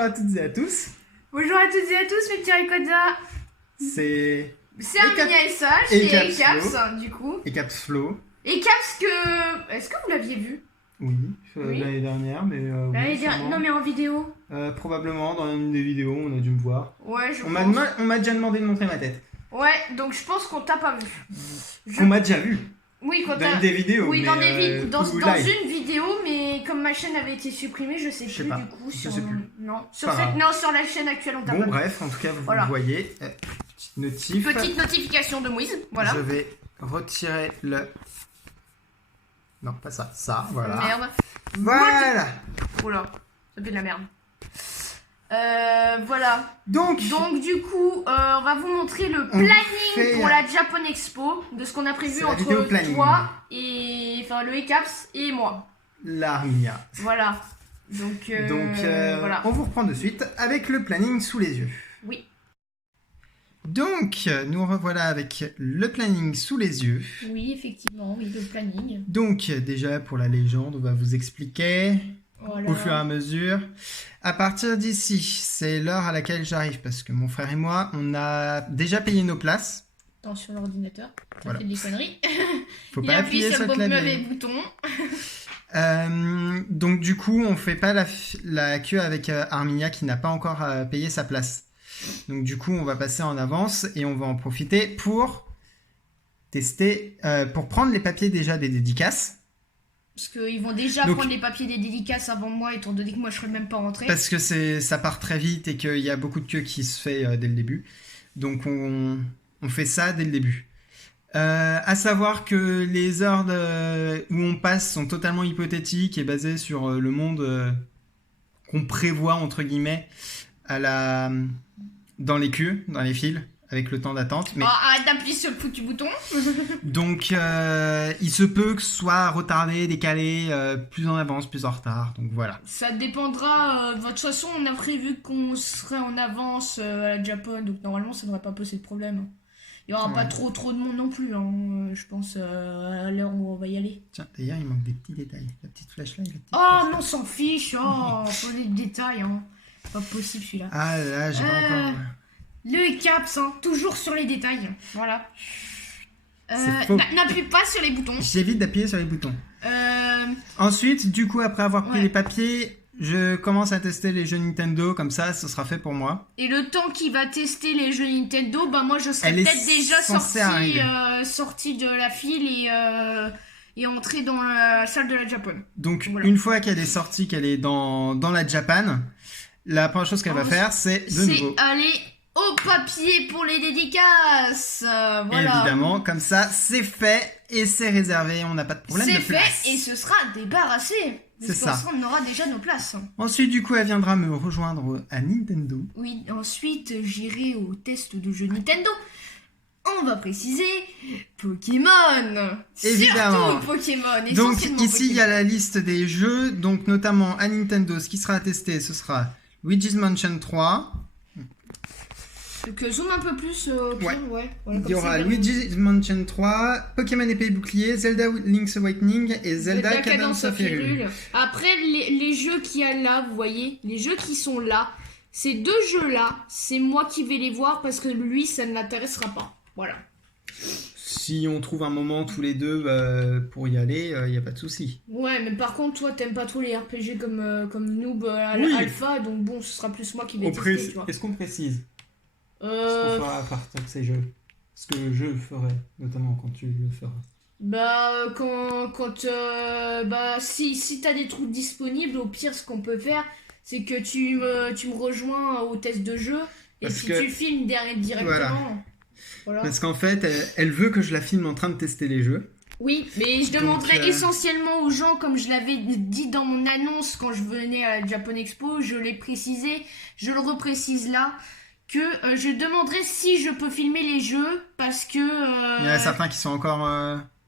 bonjour à toutes et à tous. Bonjour à toutes et à tous, mes petits Rayquaza. C'est un mini ASH et Caps, du coup. Et Caps Flow. Et Caps que... Est-ce que vous l'aviez vu? Oui, Oui. l'année dernière, mais... Non, mais en vidéo. Probablement, dans une des vidéos, on a dû me voir. Ouais, je On pense. m'a déjà demandé de montrer ma tête. Ouais, donc je pense qu'on t'a pas vu. On m'a déjà vu. Oui, quand dans des vidéos. Oui, mais, dans une vidéo, mais comme ma chaîne avait été supprimée, je sais plus pas. du coup. Je sais plus. Non, sur la chaîne actuelle, on t'a pas vu. Bref, en tout cas, vous voyez. Petite notification de Moïse, voilà. Je vais retirer le... Non, pas ça. Ça, voilà. Merde. Voilà. Oula, ça fait de la merde. Voilà. Donc du coup, on va vous montrer le planning pour la Japan Expo de ce qu'on a prévu entre toi et le ECAPS et moi. L'Armia. Voilà. Donc voilà. On vous reprend de suite avec le planning sous les yeux. Oui. Donc, nous revoilà avec le planning sous les yeux. Oui, effectivement, oui, le planning. Donc, déjà, pour la légende, on va vous expliquer au fur et à mesure. À partir d'ici, c'est l'heure à laquelle j'arrive parce que mon frère et moi, on a déjà payé nos places. Sur l'ordinateur, ça fait des conneries. Faut pas appuyer sur le clavier. Bouton. Donc, du coup, on fait pas la queue avec Arminia qui n'a pas encore payé sa place. Donc du coup, on va passer en avance et on va en profiter pour tester, pour prendre les papiers déjà des dédicaces. Parce qu'ils vont déjà prendre les papiers des dédicaces avant moi, étant donné que moi je serais même pas rentrée. Parce que ça part très vite et qu'il y a beaucoup de queue qui se fait dès le début. Donc on fait ça dès le début. À savoir que les heures où on passe sont totalement hypothétiques et basées sur le monde qu'on prévoit, entre guillemets, dans les queues, dans les files, avec le temps d'attente. Mais... arrête d'appuyer sur le foutu bouton. Donc, il se peut que ce soit retardé, décalé, plus en avance, plus en retard. Donc voilà. Ça dépendra. De toute façon, on a prévu qu'on serait en avance à la Japan, donc normalement, ça ne devrait pas poser de problème. Il n'y aura pas trop de monde non plus, hein, je pense, à l'heure où on va y aller. Tiens, d'ailleurs, il manque des petits détails. La petite flashlight. Non, on s'en fiche. Faut des détails. Hein. Pas possible celui-là. Ah là, j'ai pas encore... Le ECAPS, toujours sur les détails. Voilà. N'appuie pas sur les boutons. J'évite d'appuyer sur les boutons. Ensuite, du coup, après avoir pris les papiers, je commence à tester les jeux Nintendo. Comme ça, ce sera fait pour moi. Et le temps qu'il va tester les jeux Nintendo, moi, je serai peut-être déjà sorti de la file et entrer dans la salle de la Japan. Donc, une fois qu'elle est sortie, qu'elle est dans la Japan, la première chose qu'elle va faire, c'est aller au papier pour les dédicaces. Voilà. Évidemment, comme ça, c'est fait et c'est réservé. On n'a pas de problème de place. C'est fait et ce sera débarrassé. C'est ça. On aura déjà nos places. Ensuite, du coup, elle viendra me rejoindre à Nintendo. Oui, ensuite, j'irai au test de jeu Nintendo. On va préciser Pokémon. Évidemment. Surtout Pokémon. Donc ici, il y a la liste des jeux. Donc notamment à Nintendo, ce qui sera attesté, ce sera Luigi's Mansion 3. Donc zoom un peu plus. Il y aura Luigi's Mansion 3, Pokémon épée et bouclier, Zelda Link's Awakening et Zelda Cadence of Hyrule. Après, les jeux qu'il y a là, vous voyez, les jeux qui sont là, ces deux jeux-là, c'est moi qui vais les voir parce que lui, ça ne l'intéressera pas. Voilà. Si on trouve un moment tous les deux pour y aller, il n'y a pas de souci. Ouais, mais par contre, toi, t'aimes pas trop les RPG comme Noob Alpha, donc bon, ce sera plus moi qui vais tester, tu vois. Est-ce qu'on précise ce qu'on fera à partir de ces jeux? Ce que je ferai, notamment quand tu le feras. Si t'as des trucs disponibles, au pire, ce qu'on peut faire, c'est que tu me rejoins au test de jeu, et tu filmes directement. Voilà. Parce qu'en fait, elle veut que je la filme en train de tester les jeux. Oui, mais je demanderais essentiellement aux gens, comme je l'avais dit dans mon annonce quand je venais à la Japan Expo, je l'ai précisé, je le reprécise là, que je demanderais si je peux filmer les jeux, parce que... Il y en a certains qui sont encore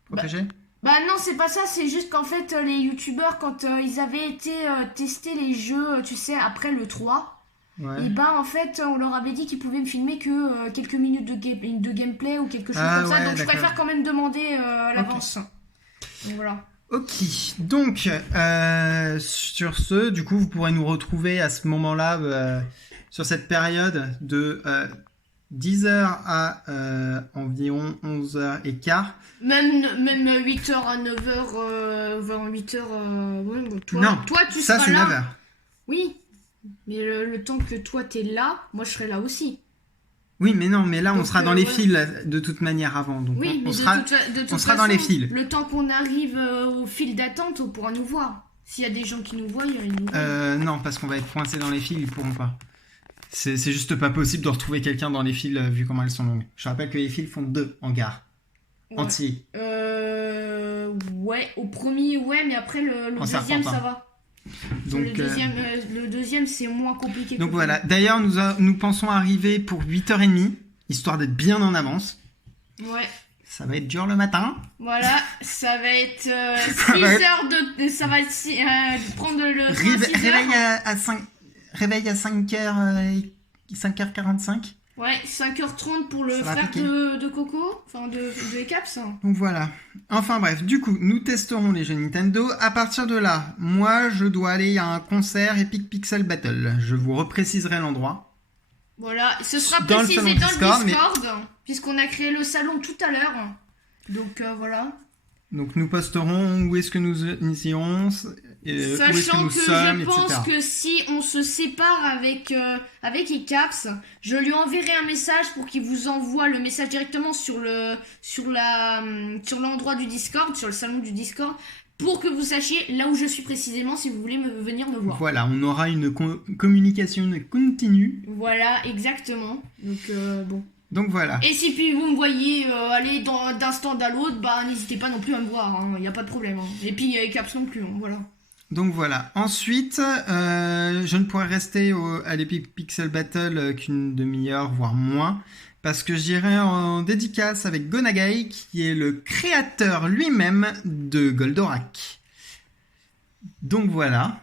protégés. Non, c'est pas ça, c'est juste qu'en fait, les youtubeurs, quand ils avaient été tester les jeux, tu sais, après le 3... Ouais. Et en fait on leur avait dit qu'ils pouvaient me filmer que quelques minutes de gameplay ou quelque chose comme ça, donc je préfère quand même demander à l'avance. Donc voilà. Ok, donc sur ce, du coup, vous pourrez nous retrouver à ce moment-là, sur cette période de 10h à environ 11h15. Même 8h à 9h, vers 8h, ouais, Non, toi tu ça seras c'est là. 9h. Oui, mais le temps que toi t'es là, moi je serai là aussi. Oui, mais non, mais là, on Donc, sera dans les ouais. fils de toute manière avant. Donc Oui, mais on de sera, toute on sera façon, dans les fils. le temps qu'on arrive au fil d'attente, on pourra nous voir. S'il y a des gens qui nous voient, ils nous voient. Non, parce qu'on va être coincés dans les fils, ils pourront pas. C'est juste pas possible de retrouver quelqu'un dans les fils vu comment elles sont longues. Je rappelle que les fils font 2 en gare. Ouais. Entier. Ouais, au premier, ouais, mais après le deuxième, ça va. Donc, le deuxième, c'est moins compliqué. Donc voilà. D'ailleurs, nous pensons arriver pour 8h30, histoire d'être bien en avance. Ouais. Ça va être dur le matin. Voilà, ça va être 6 heures de... Ça va être prendre le train 6 heures. Réveil à 5h45. Ouais, 5h30 pour le frère de Coco, enfin de Ecaps. Donc voilà. Enfin bref, du coup, nous testerons les jeux Nintendo. À partir de là, moi, je dois aller à un concert Epic Pixel Battle. Je vous repréciserai l'endroit. Voilà, ce sera précisé dans le Discord, mais... puisqu'on a créé le salon tout à l'heure. Donc voilà. Donc nous posterons où est-ce que nous irons, sachant que je pense que si on se sépare avec Ecaps, je lui enverrai un message pour qu'il vous envoie le message directement sur l'endroit du Discord, sur le salon du Discord, pour que vous sachiez là où je suis précisément si vous voulez venir me voir. Voilà, on aura une communication continue. Voilà, exactement. Donc bon. Donc voilà. Et si puis vous me voyez aller d'un stand à l'autre, bah n'hésitez pas non plus à me voir, il n'y a pas de problème. Hein. Et puis Caps non plus, hein, voilà. Donc voilà. Ensuite, je ne pourrai rester à l'Epic Pixel Battle qu'une demi-heure, voire moins, parce que j'irai en dédicace avec Gonagai, qui est le créateur lui-même de Goldorak. Donc voilà.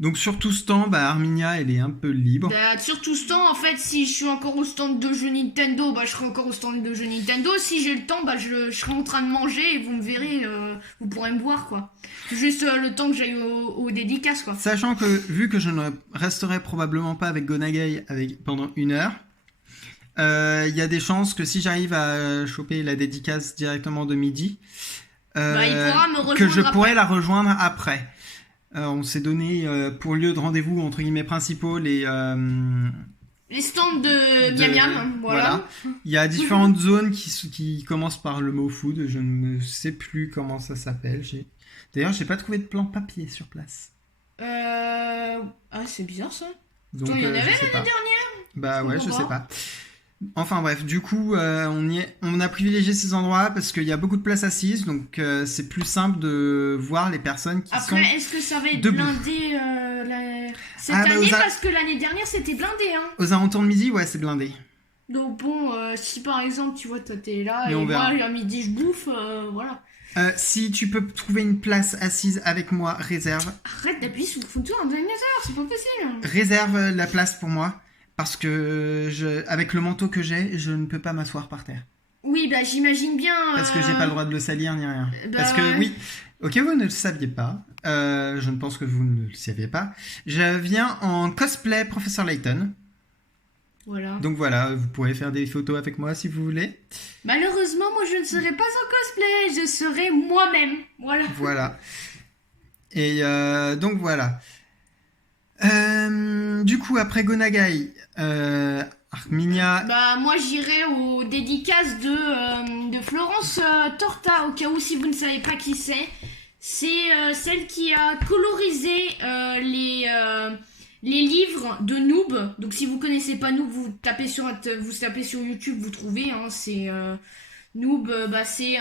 Donc sur tout ce temps, Arminia, elle est un peu libre. Sur tout ce temps, en fait, si je suis encore au stand de jeux Nintendo, je serai encore au stand de jeux Nintendo. Si j'ai le temps, je serai en train de manger et vous me verrez, vous pourrez me voir, quoi. Juste le temps que j'aille aux dédicaces, quoi. Sachant que, vu que je ne resterai probablement pas avec Gonagai pendant 1 heure, il y a des chances que si j'arrive à choper la dédicace directement de midi, il pourra me rejoindre que je pourrai la rejoindre après. On s'est donné pour lieu de rendez-vous entre guillemets principaux les stands de Miam Miam, voilà. Il y a différentes zones qui commencent par le mot food. Je ne sais plus comment ça s'appelle. D'ailleurs, j'ai pas trouvé de plan papier sur place. Ah, c'est bizarre ça. Donc, il y en avait l'année dernière. Je sais pas. Enfin bref, du coup, on a privilégié ces endroits parce qu'il y a beaucoup de places assises, donc c'est plus simple de voir les personnes qui sont debout. Après, est-ce que ça va être blindé cette année parce que l'année dernière c'était blindé, hein. Aux alentours de midi, ouais, c'est blindé. Donc bon, si par exemple, tu vois, toi t'es là mais et moi à midi je bouffe, voilà. Si tu peux trouver une place assise avec moi, réserve. Arrête d'appuyer sur le foutu en ordinateur, c'est pas possible. Réserve la place pour moi. Parce que avec le manteau que j'ai, je ne peux pas m'asseoir par terre. Oui, j'imagine bien. Parce que j'ai pas le droit de le salir ni rien. Parce que oui, ok, vous ne le saviez pas. Je ne pense que vous ne le saviez pas. Je viens en cosplay Professeur Layton. Voilà. Donc voilà, vous pourrez faire des photos avec moi si vous voulez. Malheureusement, moi je ne serai pas en cosplay, je serai moi-même. Voilà. Voilà. Et donc voilà. Du coup, après Gonagai, Arminia... moi j'irai aux dédicaces de Florence Torta, au cas où si vous ne savez pas qui c'est. C'est celle qui a colorisé les livres de Noob. Donc si vous connaissez pas Noob, vous tapez sur YouTube, vous trouvez. Hein, c'est Noob, c'est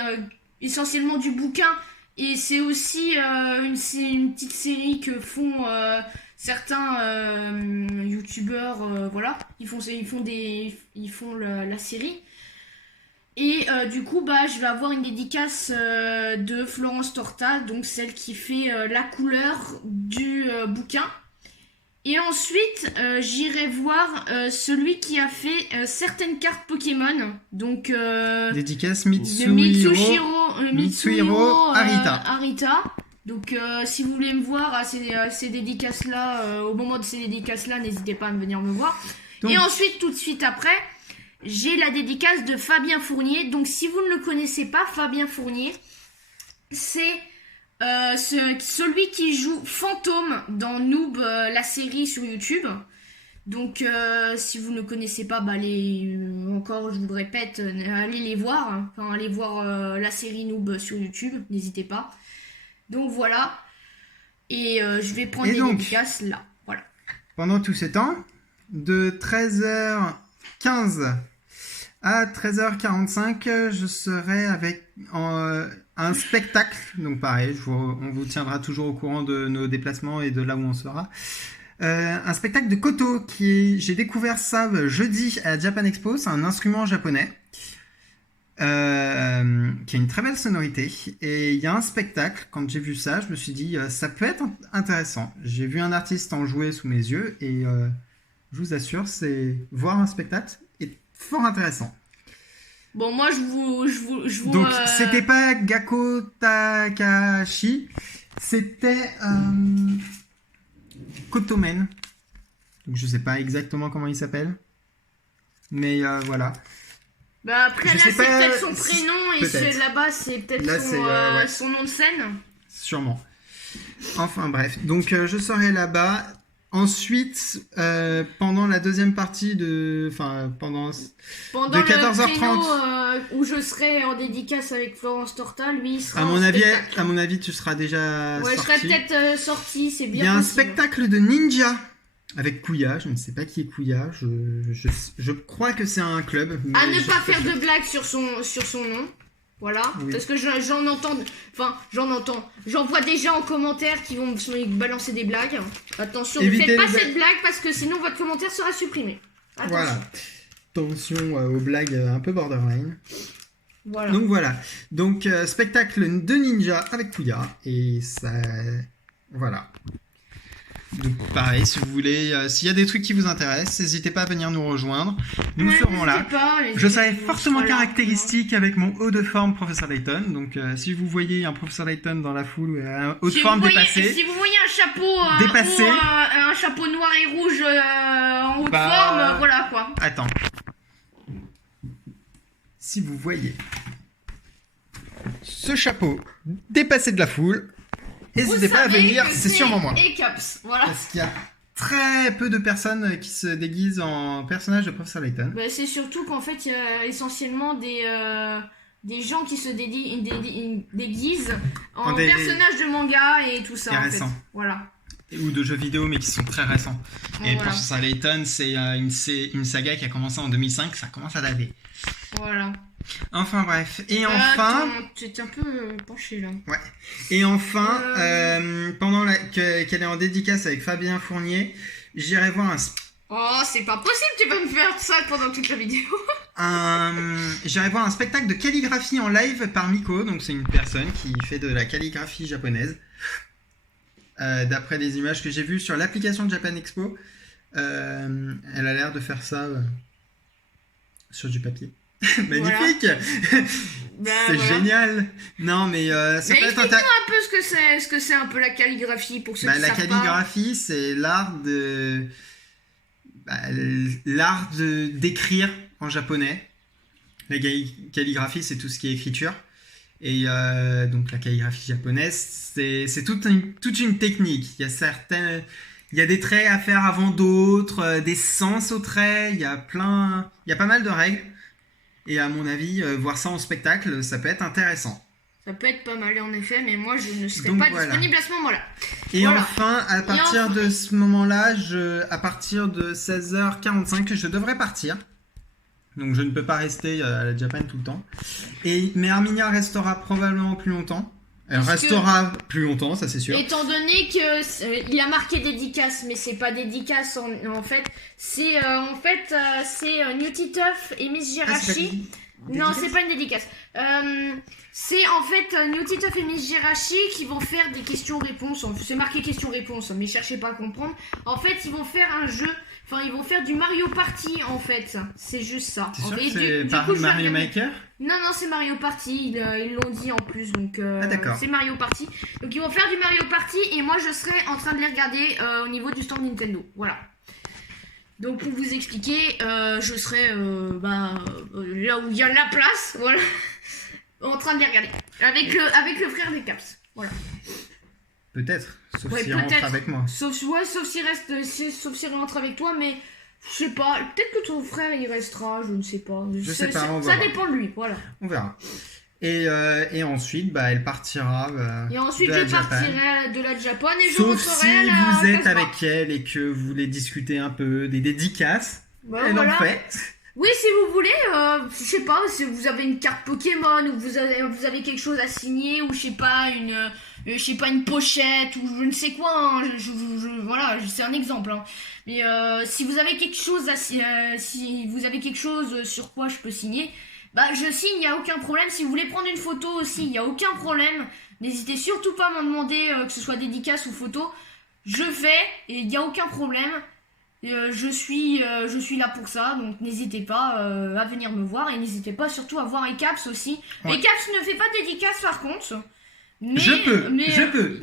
essentiellement du bouquin. Et c'est aussi une petite série que font... certains youtubeurs, voilà, ils font la série. Et du coup, je vais avoir une dédicace de Florence Torta, donc celle qui fait la couleur du bouquin. Et ensuite, j'irai voir celui qui a fait certaines cartes Pokémon. Donc, dédicace Mitsuhiro Arita. Donc, si vous voulez me voir à ces dédicaces-là, au moment de ces dédicaces-là, n'hésitez pas à venir me voir. Donc... Et ensuite, tout de suite après, j'ai la dédicace de Fabien Fournier. Donc, si vous ne le connaissez pas, Fabien Fournier, c'est celui qui joue Fantôme dans Noob, la série sur YouTube. Donc, si vous ne connaissez pas, encore, je vous le répète, allez les voir. Enfin, allez voir la série Noob sur YouTube, n'hésitez pas. Donc voilà, et je vais prendre des dédicaces là, voilà. Pendant tout ce temps, de 13h15 à 13h45, je serai avec un spectacle. Donc pareil, on vous tiendra toujours au courant de nos déplacements et de là où on sera. Un spectacle de koto j'ai découvert ça jeudi à la Japan Expo. C'est un instrument japonais. Qui a une très belle sonorité, et il y a un spectacle. Quand j'ai vu ça, je me suis dit ça peut être intéressant. J'ai vu un artiste en jouer sous mes yeux, et je vous assure, voir un spectacle est fort intéressant. Bon, moi je vous donc c'était pas Gakko Takahashi, c'était Kotomen. Donc je sais pas exactement comment il s'appelle, mais voilà. Après, là, c'est peut-être son prénom, et là-bas, c'est peut-être son nom de scène. Sûrement. Enfin, bref. Donc, je serai là-bas. Ensuite, pendant la deuxième partie pendant de 14h30... où je serai en dédicace avec Florence Torta, lui, il sera à mon avis, tu seras déjà sorti. Je serai peut-être sorti, c'est bien. Il y a un spectacle de ninja avec Kuya, je ne sais pas qui est Kuya, je crois que c'est un club. À ne pas faire de blagues sur son nom, voilà, oui. Parce que j'en vois déjà en commentaire qui vont me balancer des blagues. Attention, ne faites pas cette blague parce que sinon votre commentaire sera supprimé. Attention. Voilà, attention aux blagues un peu borderline. Voilà. Donc spectacle de ninja avec Kuya, et ça, voilà. Donc pareil, si vous voulez, s'il y a des trucs qui vous intéressent, n'hésitez pas à venir nous rejoindre. Nous serons là. Je serai fortement caractéristique avec mon haut de forme Professeur Layton. Donc si vous voyez un Professeur Layton dans la foule ou un haut de forme dépassé, si vous voyez un chapeau dépassé, un chapeau noir et rouge en haut de forme, voilà quoi. Attends. Si vous voyez ce chapeau dépassé de la foule, n'hésitez pas à venir, c'est sûrement moi. Et Caps, voilà. Parce qu'il y a très peu de personnes qui se déguisent en personnage de Professeur Layton. C'est surtout qu'en fait, il y a essentiellement des gens qui se déguisent en personnages de manga et tout ça. En fait. Voilà. Ou de jeux vidéo, mais qui sont très récents. Et voilà. Professeur Layton, c'est une saga qui a commencé en 2005, ça commence à dater. Voilà. Enfin bref, et enfin... Tu es un peu penché là. Ouais. Et enfin, pendant qu'elle est en dédicace avec Fabien Fournier, j'irai voir un... Oh, c'est pas possible, tu vas me faire ça pendant toute la vidéo. J'irai voir un spectacle de calligraphie en live par Miko, donc c'est une personne qui fait de la calligraphie japonaise. D'après les images que j'ai vues sur l'application de Japan Expo, elle a l'air de faire ça sur du papier. Magnifique. C'est génial. Non mais ça peut être explique-moi un peu ce que c'est un peu la calligraphie pour ceux qui savent pas. La calligraphie, c'est l'art d'écrire en japonais. La calligraphie, c'est tout ce qui est écriture. Et donc la calligraphie japonaise, c'est toute une technique. Il y a des traits à faire avant d'autres, des sens aux traits. Il y a pas mal de règles. Et à mon avis, voir ça en spectacle, ça peut être intéressant. Ça peut être pas mal en effet, mais moi je ne serai pas disponible à ce moment-là. Et enfin, à partir de ce moment-là, à partir de 16h45, je devrais partir. Donc je ne peux pas rester à la Japan tout le temps. Mais Arminia restera probablement plus longtemps. Elle restera plus longtemps, ça c'est sûr. Étant donné que il a marqué dédicace, mais c'est pas dédicace en fait. C'est New Titeuf et Miss Jirachi. Non, c'est pas une dédicace. C'est en fait New Titoff et Miss Jirachi qui vont faire des questions-réponses. C'est marqué questions-réponses, mais cherchez pas à comprendre. En fait, ils vont faire un jeu. Enfin, ils vont faire du Mario Party en fait. C'est juste ça. T'es sûr fait, que c'est Mario Maker? Non, c'est Mario Party. Ils l'ont dit en plus. Donc, d'accord. C'est Mario Party. Donc, ils vont faire du Mario Party et moi, je serai en train de les regarder au niveau du stand Nintendo. Voilà. Donc pour vous expliquer, je serai là où il y a de la place, voilà, en train de les regarder, avec le frère des Caps, voilà. Peut-être, sauf s'il rentre avec moi. Sauf s'il rentre avec toi, mais je sais pas, peut-être que ton frère il restera, je ne sais pas. Je sais pas, on ça dépend de lui, voilà. On verra. Et ensuite, elle partira. Et ensuite, je partirai de la Japan et je rentrerai si à la vous êtes avec elle et que vous voulez discuter un peu des dédicaces, elle en fait. Oui, si vous voulez, je sais pas, si vous avez une carte Pokémon ou vous avez quelque chose à signer ou je sais pas une pochette ou je ne sais quoi. Hein, voilà, c'est un exemple. Hein. Mais si vous avez quelque chose si vous avez quelque chose sur quoi je peux signer. Je signe, il n'y a aucun problème. Si vous voulez prendre une photo aussi, il n'y a aucun problème. N'hésitez surtout pas à m'en demander que ce soit dédicace ou photo. Je fais et il n'y a aucun problème. Je suis là pour ça, donc n'hésitez pas à venir me voir et n'hésitez pas surtout à voir Ecaps aussi. Ouais. Ecaps ne fait pas dédicace par contre. Mais, je peux.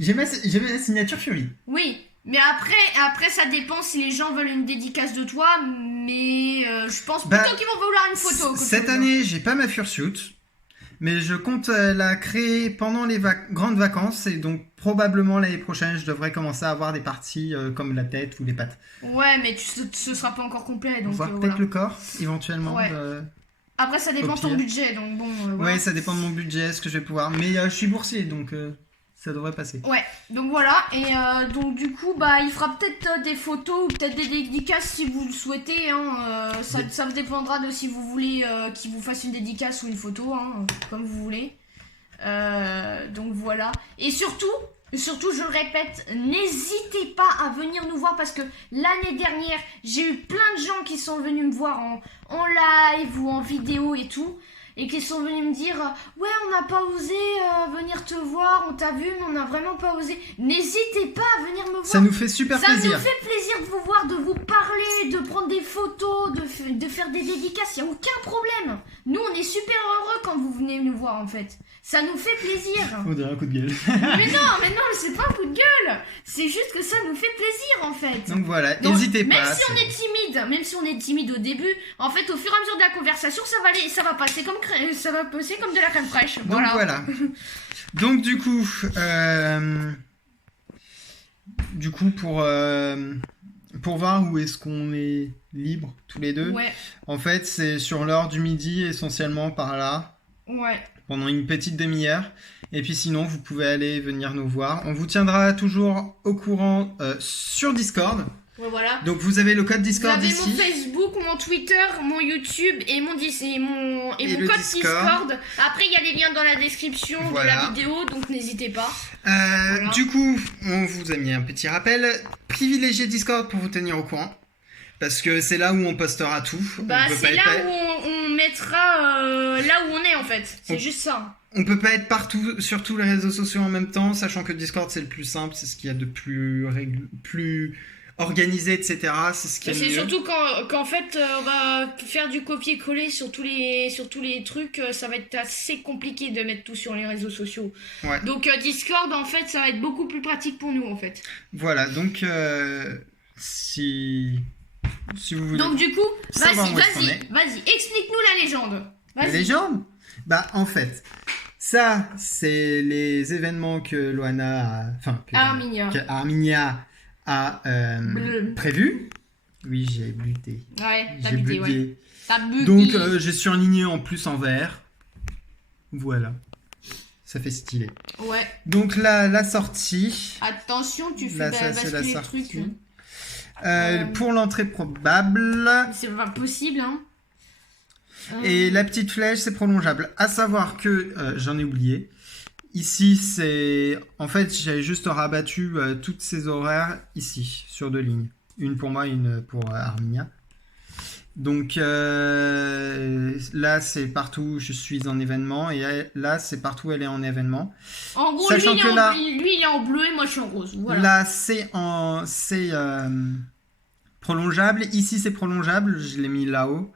J'ai ma signature Fury. Oui. Mais après, ça dépend si les gens veulent une dédicace de toi, mais je pense plutôt qu'ils vont vouloir une photo. Cette année, j'ai pas ma Fursuit, mais je compte la créer pendant les grandes vacances, et donc probablement l'année prochaine, je devrais commencer à avoir des parties comme la tête ou les pattes. Ouais, mais ce sera pas encore complet. Donc, voir peut-être le corps, éventuellement. Ouais. Après, ça dépend de ton budget, donc bon. Voilà. Ouais, ça dépend de mon budget, ce que je vais pouvoir. Mais je suis boursier, donc... ça devrait passer. Ouais, donc voilà, et donc du coup, il fera peut-être des photos ou peut-être des dédicaces si vous le souhaitez, hein, ça vous dépendra de si vous voulez qu'il vous fasse une dédicace ou une photo, hein, comme vous voulez. Donc voilà, et surtout, je le répète, n'hésitez pas à venir nous voir parce que l'année dernière, j'ai eu plein de gens qui sont venus me voir en live ou en vidéo et tout. Et qui sont venus me dire ouais, on n'a pas osé venir te voir, on t'a vu mais on n'a vraiment pas osé. N'hésitez pas à venir me voir. Ça nous fait super plaisir. Ça nous fait plaisir de vous voir, de vous parler, de prendre des photos, de faire des dédicaces, il n'y a aucun problème. Nous on est super heureux quand vous venez nous voir en fait. Ça nous fait plaisir. On dirait un coup de gueule. mais non, c'est pas un coup de gueule. C'est juste que ça nous fait plaisir en fait. Donc voilà, n'hésitez pas. Même si on est timide au début, en fait au fur et à mesure de la conversation, ça va passer comme de la crème fraîche. Voilà. Donc du coup pour voir où est-ce qu'on est libre tous les deux. Ouais. En fait, c'est sur l'heure du midi essentiellement par là. Ouais. Pendant une petite demi-heure. Et puis sinon, vous pouvez aller venir nous voir. On vous tiendra toujours au courant sur Discord. Ouais, voilà. Donc vous avez le code Discord ici. Vous avez mon Facebook, mon Twitter, mon YouTube et mon code Discord. Après, il y a les liens dans la description de la vidéo, donc n'hésitez pas. Voilà. Du coup, on vous a mis un petit rappel. Privilégiez Discord pour vous tenir au courant. Parce que c'est là où on postera tout. C'est là où on mettra là où on est en fait. C'est juste ça. On peut pas être partout sur tous les réseaux sociaux en même temps, sachant que Discord c'est le plus simple, c'est ce qu'il y a de plus organisé, etc. C'est ce qui est mieux. C'est surtout qu'en fait on va faire du copier-coller sur tous les trucs, ça va être assez compliqué de mettre tout sur les réseaux sociaux. Ouais. Donc Discord en fait ça va être beaucoup plus pratique pour nous en fait. Voilà, donc si vous voulez. Donc du coup, vas-y, explique-nous la légende. La légende ? En fait, ça c'est les événements que Loana Arminia a prévus. Oui, j'ai buté. Ouais, t'as buté, ouais. T'as buté. Donc j'ai surligné en plus en vert. Voilà. Ça fait stylé. Ouais. Donc la sortie. Attention, tu fais basculer les trucs. Pour l'entrée probable. C'est pas possible, hein. Et la petite flèche, c'est prolongeable. À savoir que, j'en ai oublié, ici, c'est... En fait, j'ai juste rabattu toutes ces horaires ici, sur 2 lignes. Une pour moi, une pour Arminia. Donc là, c'est partout où je suis en événement. Et là, c'est partout où elle est en événement. En gros, lui, il est en bleu et moi, je suis en rose. Voilà. Là, c'est prolongeable. Ici, c'est prolongeable. Je l'ai mis là-haut.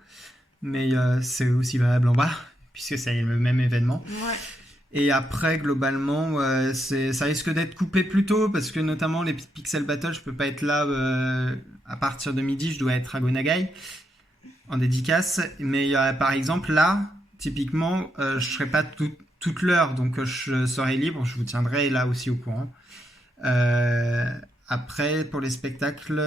Mais c'est aussi valable en bas, puisque c'est le même événement. Ouais. Et après, globalement, ça risque d'être coupé plus tôt, parce que notamment les Pixel Battle, je peux pas être là à partir de midi. Je dois être à Gonagai en dédicace. Mais par exemple, là, typiquement, je serai pas toute l'heure, donc je serai libre. Je vous tiendrai là aussi au courant. Après, pour les spectacles,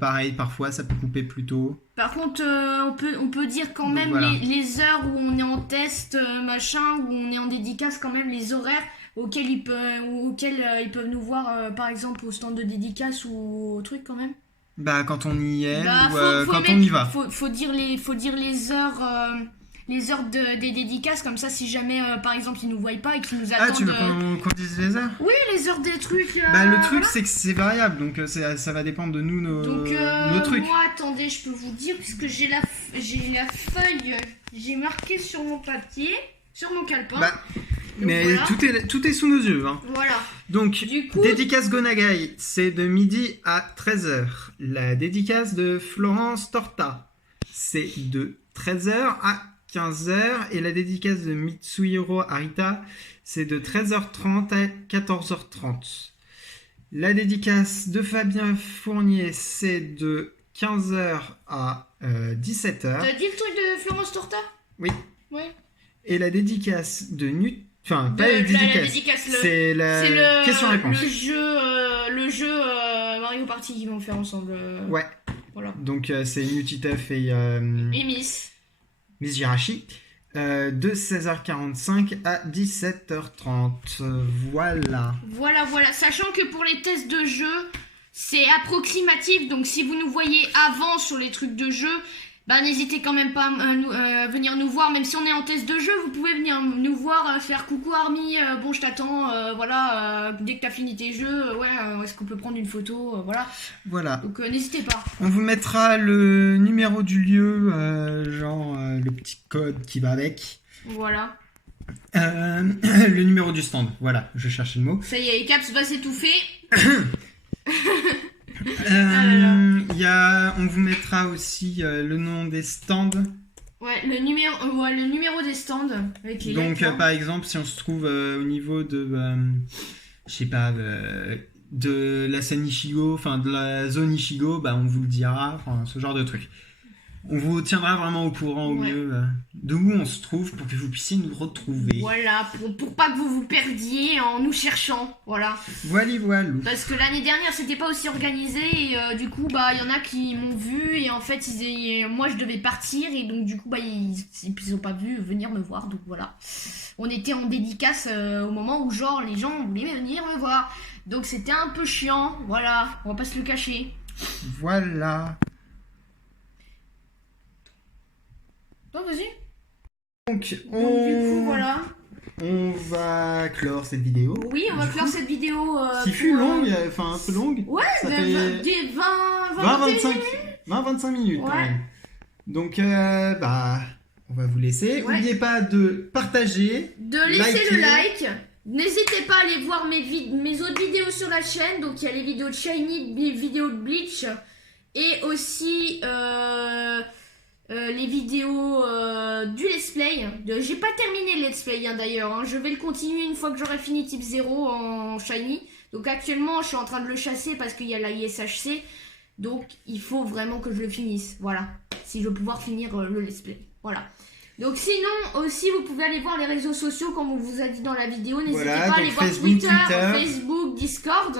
pareil, parfois ça peut couper plus tôt. Par contre, on peut dire quand même voilà. les heures où on est en test, machin, où on est en dédicace, quand même les horaires auxquels ils peuvent nous voir, par exemple au stand de dédicace ou au truc quand même. Bah quand on y est ou quand on y va. Faut dire les heures. Les heures des dédicaces, comme ça, si jamais, par exemple, ils nous voient pas et qu'ils nous attendent... Ah, tu veux qu'on dise les heures? Oui, les heures des trucs... Bah, le truc, c'est que c'est variable, donc ça va dépendre de nous, nos trucs. Moi, attendez, je peux vous dire, puisque j'ai la feuille, j'ai marqué sur mon papier, sur mon calepin. Bah, mais voilà. tout est sous nos yeux. Hein. Voilà. Donc, dédicace Gonagai, c'est de midi à 13h. La dédicace de Florence Torta, c'est de 13h à 15h, et la dédicace de Mitsuhiro Arita, c'est de 13h30 à 14h30. La dédicace de Fabien Fournier, c'est de 15h à 17h. T'as dit le truc de Florence Torta? Oui. Ouais. Et la dédicace de Enfin, pas la dédicace, c'est la question-réponse. Le jeu Mario Party qu'ils vont faire ensemble. Ouais. Voilà. Donc c'est Nutiteuf et Miss Jirachi, de 16h45 à 17h30. Voilà. Voilà. Sachant que pour les tests de jeu, c'est approximatif. Donc si vous nous voyez avant sur les trucs de jeu, bah n'hésitez quand même pas à venir nous voir. Même si on est en test de jeu, vous pouvez venir nous voir, faire coucou Army, bon je t'attends, dès que t'as fini tes jeux, est-ce qu'on peut prendre une photo, voilà. Donc n'hésitez pas. On vous mettra le numéro du lieu, le petit code qui va avec. Voilà. Le numéro du stand, voilà, je cherchais le mot. Ça y est, Caps va s'étouffer. On vous mettra aussi le nom des stands. Ouais, le numéro des stands avec les lettres, par exemple, si on se trouve au niveau de, de la scène Ichigo, enfin de la zone Ichigo, on vous le dira, ce genre de truc. On vous tiendra vraiment au courant au mieux d'où on se trouve pour que vous puissiez nous retrouver. Voilà, pour pas que vous vous perdiez en nous cherchant, voilà. Voilà. Parce que l'année dernière, c'était pas aussi organisé et du coup, il y en a qui m'ont vu et en fait, moi je devais partir et donc du coup, ils ont pas vu venir me voir, donc voilà. On était en dédicace au moment où les gens voulaient venir me voir. Donc c'était un peu chiant, voilà, on va pas se le cacher. Voilà. Vas-y. Donc, du coup, voilà. On va clore cette vidéo. Oui, on va clore cette vidéo. Qui fut longue, un peu longue. Ouais, ça fait 20-25 minutes. Ouais. Quand même. Donc, on va vous laisser. N'oubliez pas de partager, de laisser le like. N'hésitez pas à aller voir mes autres vidéos sur la chaîne. Donc, il y a les vidéos de Shiny, les vidéos de Bleach et aussi les vidéos du let's play. J'ai pas terminé le let's play d'ailleurs, je vais le continuer une fois que j'aurai fini type 0 en shiny. Donc actuellement je suis en train de le chasser parce qu'il y a la ISHC, donc il faut vraiment que je le finisse, voilà, si je veux pouvoir finir le let's play, voilà. Donc sinon aussi vous pouvez aller voir les réseaux sociaux comme on vous a dit dans la vidéo, n'hésitez pas à aller voir Twitter, Facebook, Discord.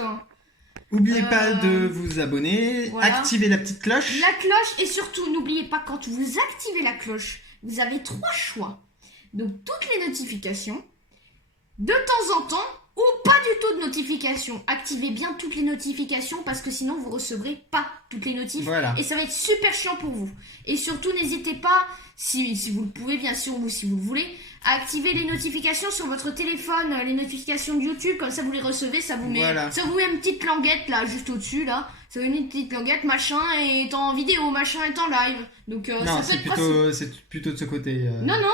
N'oubliez pas de vous abonner, activer la petite cloche. La cloche, et surtout, n'oubliez pas, quand vous activez la cloche, vous avez 3 choix. Donc, toutes les notifications, de temps en temps, ou pas du tout de notifications. Activez bien toutes les notifications, parce que sinon, vous ne recevrez pas toutes les notifs. Voilà. Et ça va être super chiant pour vous. Et surtout, n'hésitez pas, si vous le pouvez, bien sûr, ou si vous le voulez, à activer les notifications sur votre téléphone, les notifications de YouTube, comme ça vous les recevez, ça vous met une petite languette là, juste au-dessus là, Ça donne une petite languette, machin est en vidéo, machin est en live. Donc non, ça peut être c'est plutôt de ce côté. Non, non,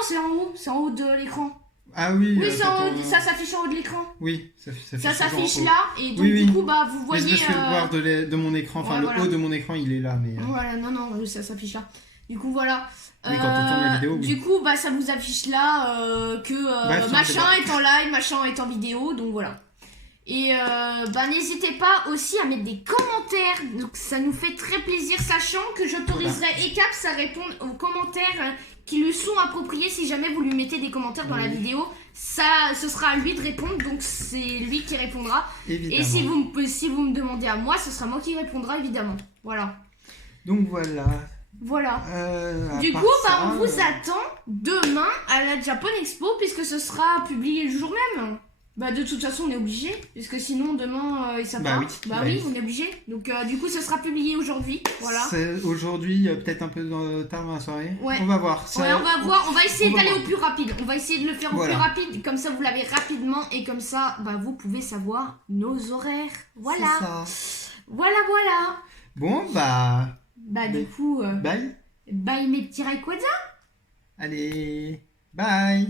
c'est en haut de l'écran. Ah oui. Oui, ça s'affiche en haut de l'écran. Oui, ça s'affiche là et donc du coup bah vous voyez. Mais je peux voir de mon écran, enfin le haut de mon écran il est là, mais. Voilà, non, ça s'affiche là. Du coup voilà. Mais quand on tourne la vidéo, oui. Du coup bah ça vous affiche là que machin est en live, machin est en vidéo, donc voilà. Et bah n'hésitez pas aussi à mettre des commentaires, donc ça nous fait très plaisir, sachant que j'autoriserai ECAPS à répondre aux commentaires qui lui sont appropriés. Si jamais vous lui mettez des commentaires dans la vidéo, ce sera à lui de répondre, donc c'est lui qui répondra. Évidemment. Et si vous me demandez à moi, ce sera moi qui répondra évidemment. Voilà. Donc voilà. Voilà. Du coup, on vous attend demain à la Japan Expo, puisque ce sera publié le jour même. Bah de toute façon on est obligé, parce que sinon demain ça part. Oui, on est obligé. Donc du coup ce sera publié aujourd'hui, voilà. Aujourd'hui, peut-être un peu tard dans la soirée. Ouais. On va voir. On va voir, on va essayer d'aller au plus rapide. On va essayer de le faire au plus rapide, comme ça vous l'avez rapidement et comme ça vous pouvez savoir nos horaires. Voilà. C'est ça. Voilà. Bon du coup. Bye. Bye mes petits Rayquaza. Allez, bye.